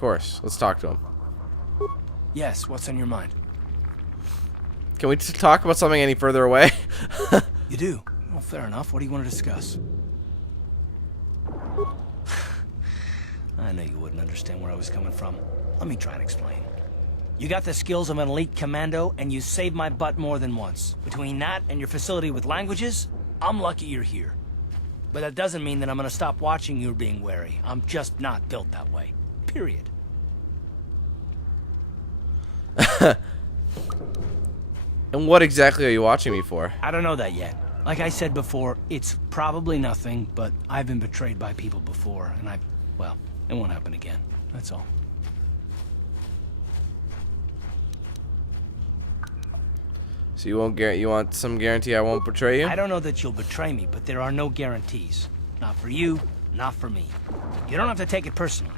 course. Let's talk to him. Yes, what's on your mind? Can we talk about something any further away? You do? Well, fair enough. What do you want to discuss? I knew you wouldn't understand where I was coming from. Let me try and explain. You got the skills of an elite commando, and you saved my butt more than once. Between that and your facility with languages, I'm lucky you're here. But that doesn't mean that I'm gonna stop watching you being wary. I'm just not built that way. Period. And what exactly are you watching me for? I don't know that yet. Like I said before, it's probably nothing, but I've been betrayed by people before, and well, it won't happen again. That's all. So you want some guarantee I won't betray you? I don't know that you'll betray me, but there are no guarantees. Not for you, not for me. You don't have to take it personally.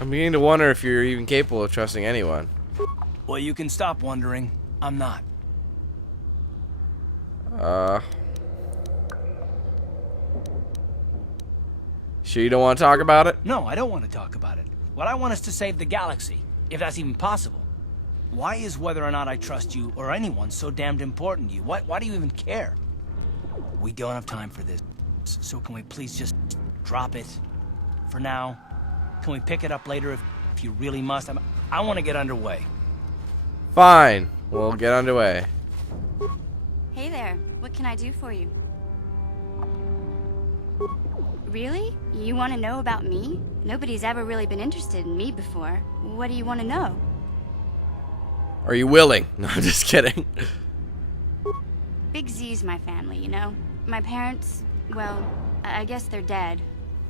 I'm beginning to wonder if you're even capable of trusting anyone. Well, you can stop wondering. I'm not. Sure you don't want to talk about it? No, I don't want to talk about it. What I want is to save the galaxy, if that's even possible. Why is whether or not I trust you or anyone so damned important to you? Why do you even care? We don't have time for this, so can we please just drop it for now? Can we pick it up later if you really must? I want to get underway. Fine. We'll get underway. Hey there, what can I do for you? Really? You want to know about me? Nobody's ever really been interested in me before. What do you want to know? Are you willing? No, I'm just kidding. Big Z's my family, you know? My parents, well, I guess they're dead.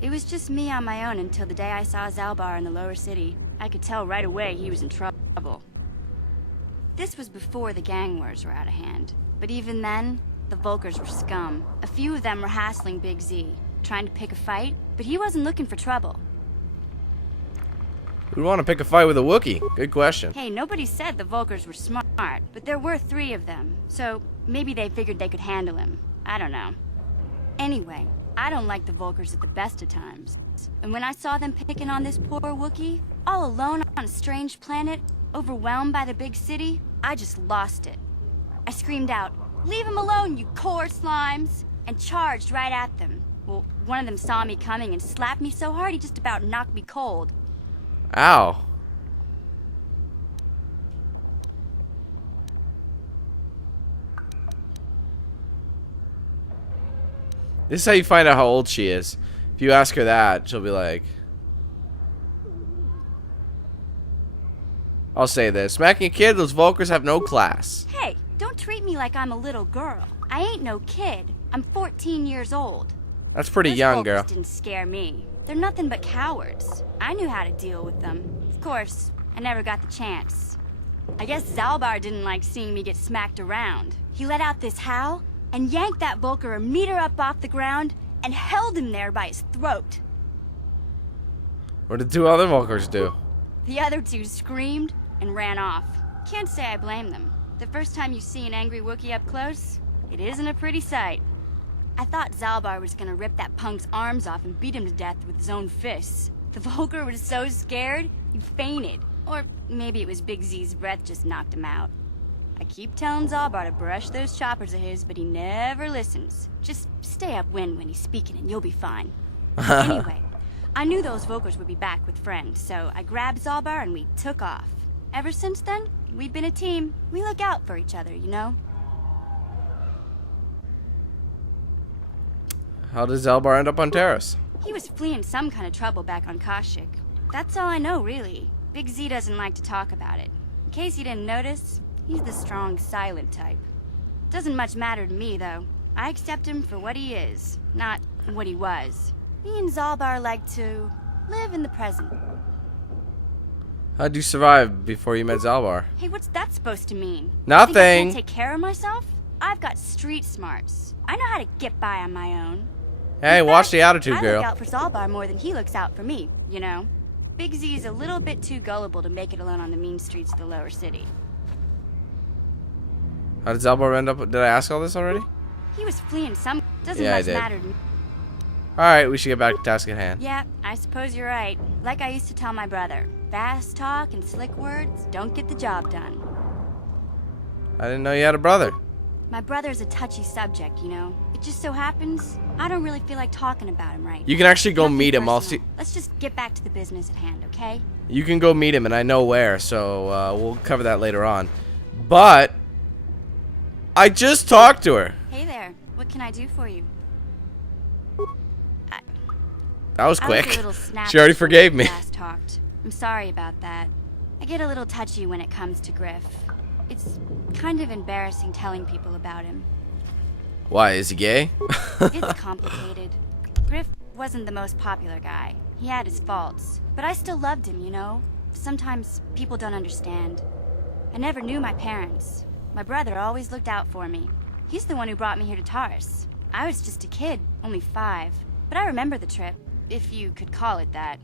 It was just me on my own until the day I saw Zaulbar in the lower city. I could tell right away he was in trouble. This was before the gang wars were out of hand. But even then, the Vulkars were scum. A few of them were hassling Big Z, trying to pick a fight, but he wasn't looking for trouble. Who'd want to pick a fight with a Wookiee? Good question. Hey, nobody said the Vulkars were smart, but there were 3 of them, so maybe they figured they could handle him. I don't know. Anyway, I don't like the Vulkars at the best of times. And when I saw them picking on this poor Wookiee, all alone on a strange planet, overwhelmed by the big city, I just lost it. I screamed out, "Leave him alone, you core slimes!" and charged right at them. Well, one of them saw me coming and slapped me so hard he just about knocked me cold. Ow. This is how you find out how old she is. If you ask her that, she'll be like... I'll say this. Smacking a kid, those Vulkars have no class. Hey, don't treat me like I'm a little girl. I ain't no kid. I'm 14 years old. That's pretty Those young, Vulkars girl. didn't scare me. They're nothing but cowards. I knew how to deal with them. Of course, I never got the chance. I guess Zaulbar didn't like seeing me get smacked around. He let out this howl and yanked that Vulkar a meter up off the ground and held him there by his throat. What did 2 other Vulkars do? The other 2 screamed and ran off. Can't say I blame them. The first time you see an angry Wookiee up close, it isn't a pretty sight. I thought Zaulbar was gonna rip that punk's arms off and beat him to death with his own fists. The Vulkar was so scared, he fainted. Or maybe it was Big Z's breath just knocked him out. I keep telling Zaulbar to brush those choppers of his, but he never listens. Just stay upwind when he's speaking and you'll be fine. Anyway, I knew those Vulkars would be back with friends, so I grabbed Zaulbar and we took off. Ever since then, we've been a team. We look out for each other, you know? How did Zaulbar end up on Terrace? He was fleeing some kind of trouble back on Kashyyyk. That's all I know, really. Big Z doesn't like to talk about it. In case you didn't notice, he's the strong, silent type. Doesn't much matter to me, though. I accept him for what he is, not what he was. Me and Zaulbar like to live in the present. How'd you survive before you met Zaulbar? Hey, what's that supposed to mean? Nothing. Think I can't take care of myself? I've got street smarts. I know how to get by on my own. Hey, watch the attitude, I girl. look out for Zaulbar more than he looks out for me, you know? Big Z is a little bit too gullible to make it alone on the mean streets of the lower city. How did Zaulbar end up? Did I ask all this already? He was fleeing some... Doesn't Yeah, I much did. matter to me. Alright, we should get back to task at hand. Yeah, I suppose you're right. Like I used to tell my brother, fast talk and slick words don't get the job done. I didn't know you had a brother. My brother's a touchy subject, you know. It just so happens I don't really feel like talking about him right You can actually go Nothing meet him. I'll personal. see. Let's just get back to the business at hand, okay? You can go meet him, and I know where, so we'll cover that later on. But I just talked to her. Hey there, what can I do for you? That was I quick. was a little snappy She already forgave when me. we last talked. I'm sorry about that. I get a little touchy when it comes to Griff. It's kind of embarrassing telling people about him. Why, is he gay? It's complicated. Griff wasn't the most popular guy. He had his faults. But I still loved him, you know? Sometimes people don't understand. I never knew my parents. My brother always looked out for me. He's the one who brought me here to Taurus. I was just a kid, only 5. But I remember the trip, if you could call it that.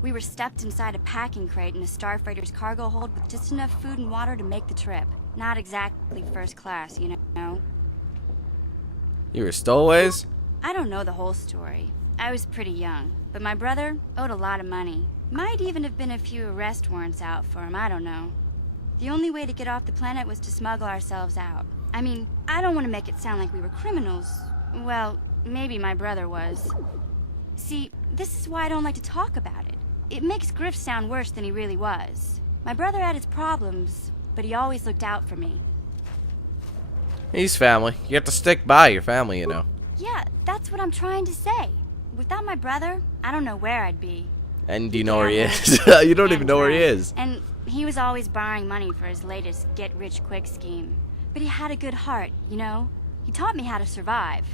We were stuffed inside a packing crate in a starfighter's cargo hold with just enough food and water to make the trip. Not exactly first class, you know? You were stowaways? I don't know the whole story. I was pretty young, but my brother owed a lot of money. Might even have been a few arrest warrants out for him, I don't know. The only way to get off the planet was to smuggle ourselves out. I mean, I don't want to make it sound like we were criminals. Well, maybe my brother was. See, this is why I don't like to talk about it. It makes Griff sound worse than he really was. My brother had his problems, but he always looked out for me. He's family. You have to stick by your family, you know. Yeah, that's what I'm trying to say. Without my brother, I don't know where I'd be. And do you know where he is? You don't even know where he is. And he was always borrowing money for his latest get-rich-quick scheme. But he had a good heart, you know? He taught me how to survive.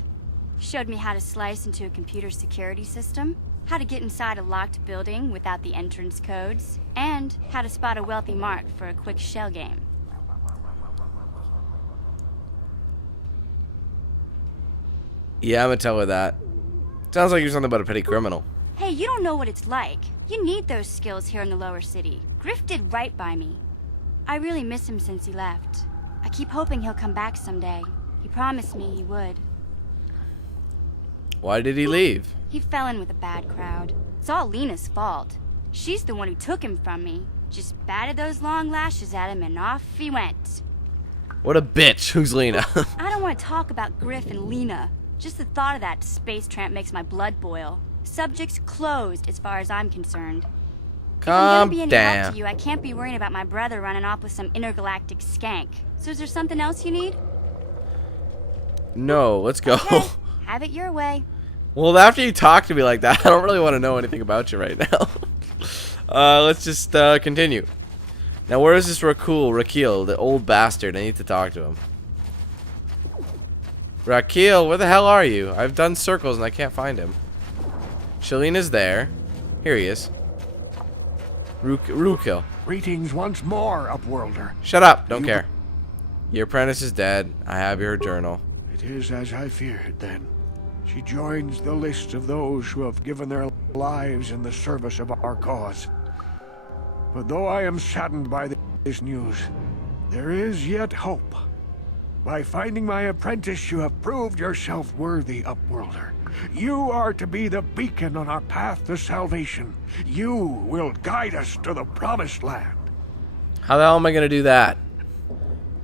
Showed me how to slice into a computer security system, how to get inside a locked building without the entrance codes, and how to spot a wealthy mark for a quick shell game. Yeah, I'm gonna tell her that. Sounds like you're something but a petty criminal. Hey, you don't know what it's like. You need those skills here in the lower city. Griff did right by me. I really miss him since he left. I keep hoping he'll come back someday. He promised me he would. Why did he leave? He fell in with a bad crowd. It's all Lena's fault. She's the one who took him from me. Just batted those long lashes at him and off he went. What a bitch. Who's Lena? I don't want to talk about Griff and Lena. Just the thought of that space tramp makes my blood boil. Subject's closed as far as I'm concerned. If I'm Calm gonna be any help down. to you, I can't be worrying about my brother running off with some intergalactic skank. So is there something else you need? No, let's go. Okay, have it your way. Well, after you talk to me like that, I don't really want to know anything about you right now. Let's just continue. Now, where is this Rakeel, the old bastard? I need to talk to him. Rakeel, where the hell are you? I've done circles and I can't find him. Shalena's there. Here he is. Rakeel. Greetings once more, Upworlder. Shut up. Don't care. Your apprentice is dead. I have your journal. It is as I feared, then. She joins the list of those who have given their lives in the service of our cause. But though I am saddened by this news, there is yet hope. By finding my apprentice, you have proved yourself worthy, Upworlder. You are to be the beacon on our path to salvation. You will guide us to the promised land. How the hell am I going to do that?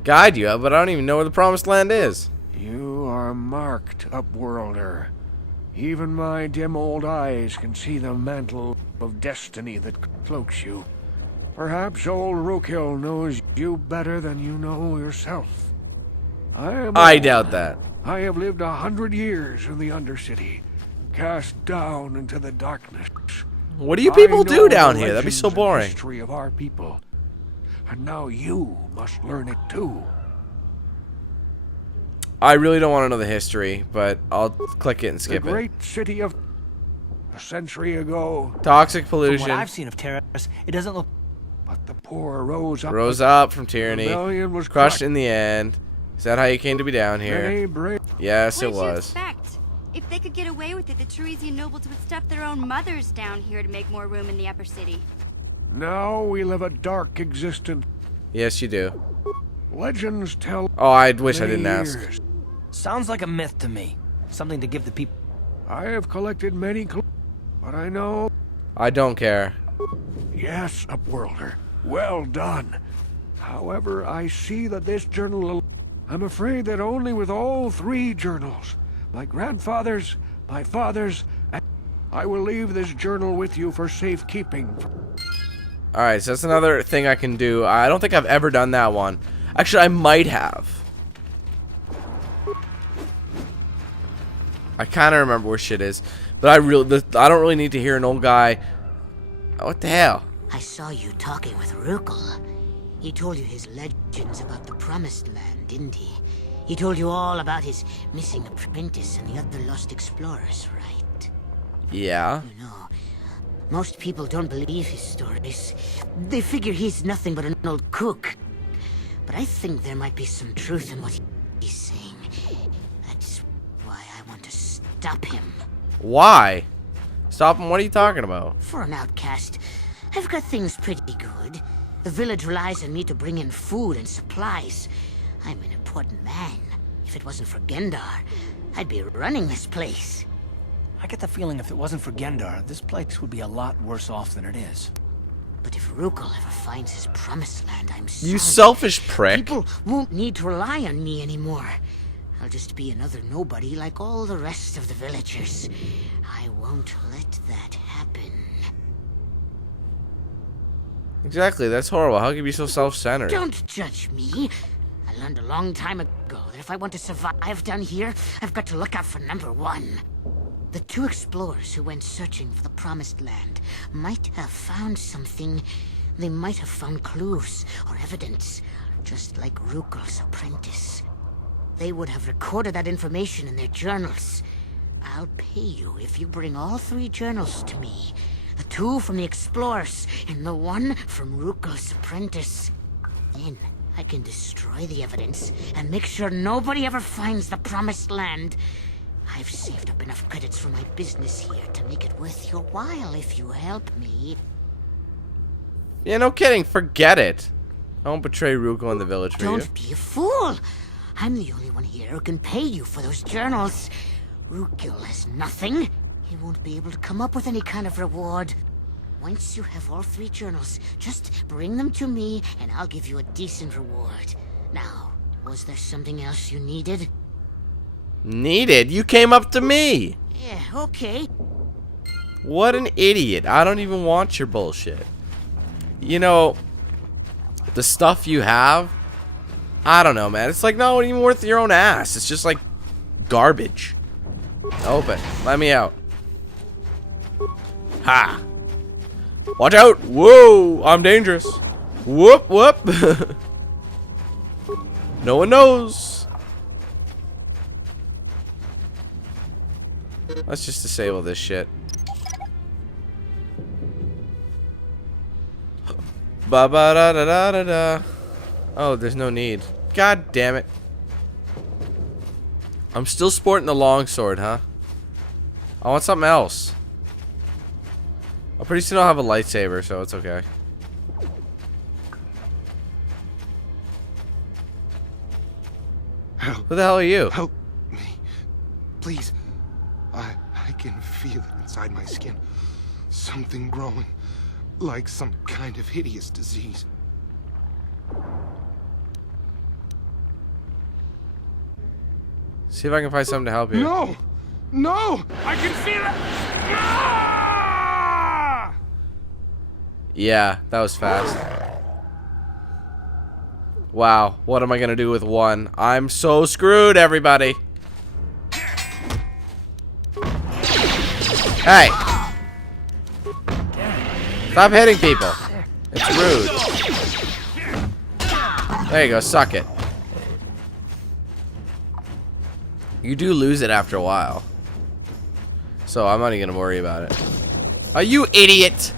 Guide you, but I don't even know where the promised land is. You are marked, Upworlder. Even my dim old eyes can see the mantle of destiny that cloaks you. Perhaps old Rukil knows you better than you know yourself. I doubt that. I have lived 100 years in the Undercity, cast down into the darkness. What do you people do I know down the here? That'd be so legends and boring. history of our people, and now you must learn it too. I really don't want to know the history, but I'll click it and skip The it. great city of a century ago, Toxic From what pollution. I've seen of Terrace, it doesn't look... but the poor rose up. Rose up from tyranny. Rebellion was Crushed in the end. Is that how you came to be down here? Many brave. Yes, What it did you was. expect? If they could get away with it, the Teresian nobles would stuff their own mothers down here to make more room in the upper city. Now we live a dark existence. Yes, you do. Legends tell. Oh, I wish I didn't many ask. years. Sounds like a myth to me. Something to give the people... I have collected many clues, but I know I don't care. Yes, Upworlder. Well done. However, I see that this journal... I'm afraid that only with all 3 journals, my grandfather's, my father's, and I will leave this journal with you for safekeeping. Alright, so that's another thing I can do. I don't think I've ever done that one. Actually, I might have. I kind of remember where shit is. But I don't really need to hear an old guy. What the hell? I saw you talking with Rukel. He told you his legends about the Promised Land, didn't he? He told you all about his missing apprentice and the other lost explorers, right? Yeah. You know, most people don't believe his stories. They figure he's nothing but an old cook. But I think there might be some truth in what he's saying. That's why I want to stop him. Why? Stop him? What are you talking about? For an outcast, I've got things pretty good. The village relies on me to bring in food and supplies. I'm an important man. If it wasn't for Gendar, I'd be running this place. I get the feeling if it wasn't for Gendar, this place would be a lot worse off than it is. But if Rukel ever finds his Promised Land, I'm sorry. You selfish prick. People won't need to rely on me anymore. I'll just be another nobody like all the rest of the villagers. I won't let that happen. Exactly, that's horrible. How can you be so self-centered? Don't judge me. I learned a long time ago that if I want to survive down here, I've got to look out for number 1. The 2 explorers who went searching for the Promised Land might have found something. They might have found clues or evidence, just like Rukel's apprentice. They would have recorded that information in their journals. I'll pay you if you bring all 3 journals to me. The 2 from the explorers and the 1 from Rukel's apprentice. Then I can destroy the evidence and make sure nobody ever finds the Promised Land. I've saved up enough credits for my business here to make it worth your while if you help me. Yeah, no kidding. Forget it. I won't betray Rukel in the village for you. Don't be a fool. I'm the only one here who can pay you for those journals. Rukel has nothing. He won't be able to come up with any kind of reward. Once you have all 3 journals, just bring them to me and I'll give you a decent reward. Now, was there something else you needed? Needed? You came up to me. Yeah, okay. What an idiot. I don't even want your bullshit. You know, the stuff you have, I don't know, man. It's like not even worth your own ass. It's just like garbage. Open. Let me out. Ha. Watch out. Whoa. I'm dangerous. Whoop, whoop. No one knows. Let's just disable this shit. Ba ba da da da da da. Oh, there's no need. God damn it. I'm still sporting the longsword, huh? I want something else. I'll pretty soon I'll have a lightsaber, so it's okay. Help. Who the hell are you? Help me. Please. I can feel it inside my skin. Something growing. Like some kind of hideous disease. See if I can find something to help you. No! No! I can feel it! Ah! Yeah, that was fast. Wow, what am I gonna do with 1? I'm so screwed, everybody. Hey! Stop hitting people. It's rude. There you go, suck it. You do lose it after a while. So I'm not even gonna worry about it. Are you idiot?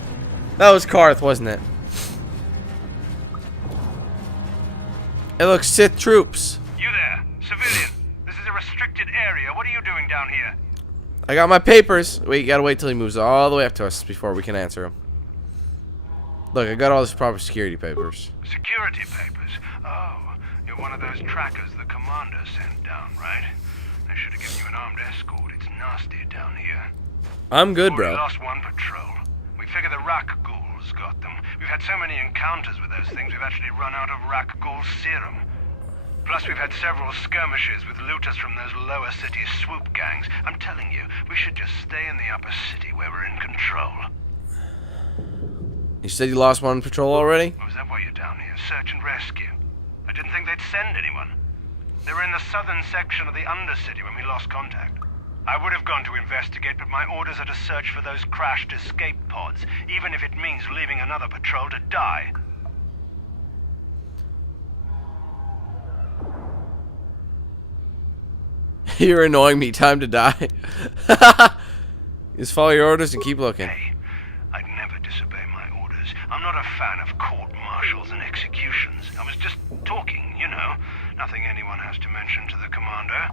That was Karth, wasn't it? It looks Sith troops. You there, civilian. This is a restricted area. What are you doing down here? I got my papers. Wait, you gotta wait till he moves all the way up to us before we can answer him. Look, I got all this proper security papers. Security papers? Oh, you're one of those trackers the commander sent down, right? They should have given you an armed escort. It's nasty down here. I'm good, Already bro. lost one patrol. We figure the Rak ghouls got them. We've had so many encounters with those things, we've actually run out of Rak ghoul serum. Plus, we've had several skirmishes with looters from those lower city swoop gangs. I'm telling you, we should just stay in the upper city where we're in control. You said you lost one patrol already? Oh, is that why you're down here? Search and rescue. I didn't think they'd send anyone. They were in the southern section of the Undercity when we lost contact. I would have gone to investigate, but my orders are to search for those crashed escape pods, even if it means leaving another patrol to die. You're annoying me. Time to die. Just follow your orders and keep looking. Hey, I'd never disobey my orders. I'm not a fan of court-martials and executions. I was just talking, you know. Nothing anyone has to mention to the commander.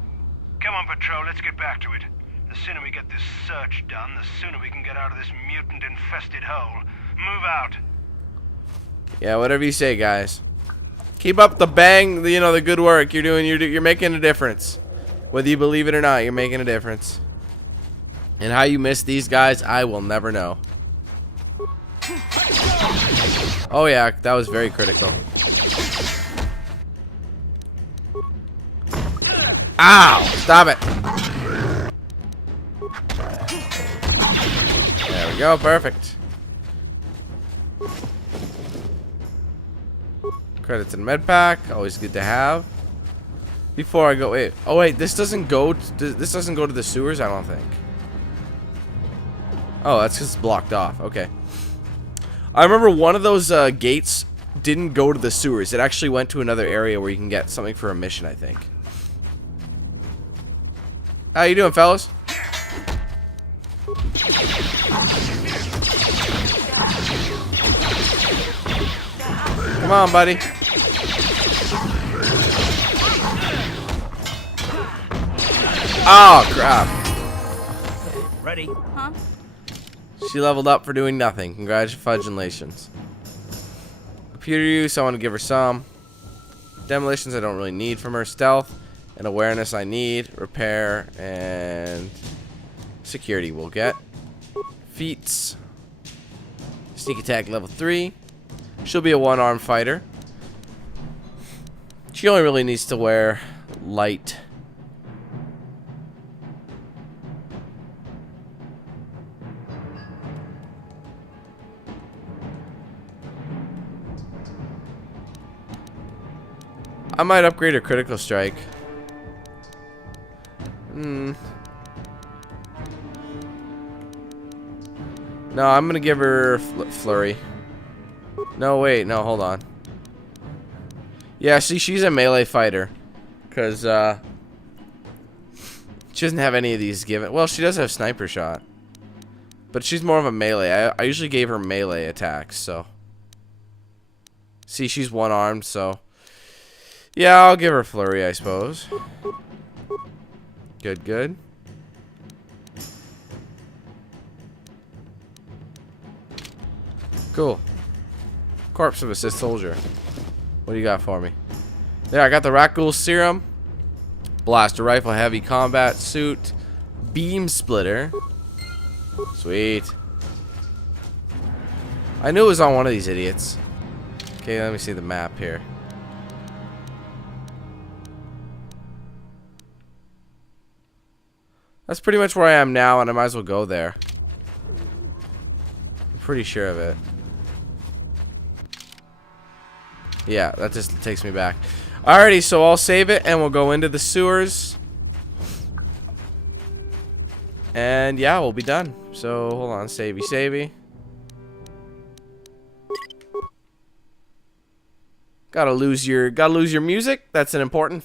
Come on, Patrol, let's get back to it. The sooner we get this search done, the sooner we can get out of this mutant-infested hole. Move out. Yeah, whatever you say, guys. Keep up the bang, you know, the good work you're doing. You're making a difference. Whether you believe it or not, you're making a difference. And how you miss these guys, I will never know. Oh yeah, that was very critical. Ow! Stop it! There we go, perfect. Credits and med pack, always good to have. Before I go, wait. Oh wait, this doesn't go to the sewers, I don't think. Oh, that's because it's blocked off. Okay. I remember one of those gates didn't go to the sewers. It actually went to another area where you can get something for a mission, I think. How you doing, fellas? Come on, buddy. Oh, crap. Ready? Huh? She leveled up for doing nothing. Congratulations. Computer use, I want to give her some. Demolitions, I don't really need from her. Stealth and awareness, I need. Repair and security, we'll get. Feats. Sneak attack level 3. She'll be a one-armed fighter. She only really needs to wear light. I might upgrade her critical strike. No, I'm gonna give her flurry. No, wait, no, hold on. Yeah, see, she's a melee fighter, cause she doesn't have any of these given. Well, she does have sniper shot, but she's more of a melee. I usually gave her melee attacks, so. See, she's one-armed, so. Yeah, I'll give her flurry, I suppose. Good, good. Cool. Corpse of a Sith soldier. What do you got for me? There, I got the Rak Ghoul serum. Blaster rifle, heavy combat suit. Beam splitter. Sweet. I knew it was on one of these idiots. Okay, let me see the map here. That's pretty much where I am now, and I might as well go there. I'm pretty sure of it. Yeah, that just takes me back. Alrighty, so I'll save it, and we'll go into the sewers. And yeah, we'll be done. So hold on, savey. Gotta lose your music. That's an important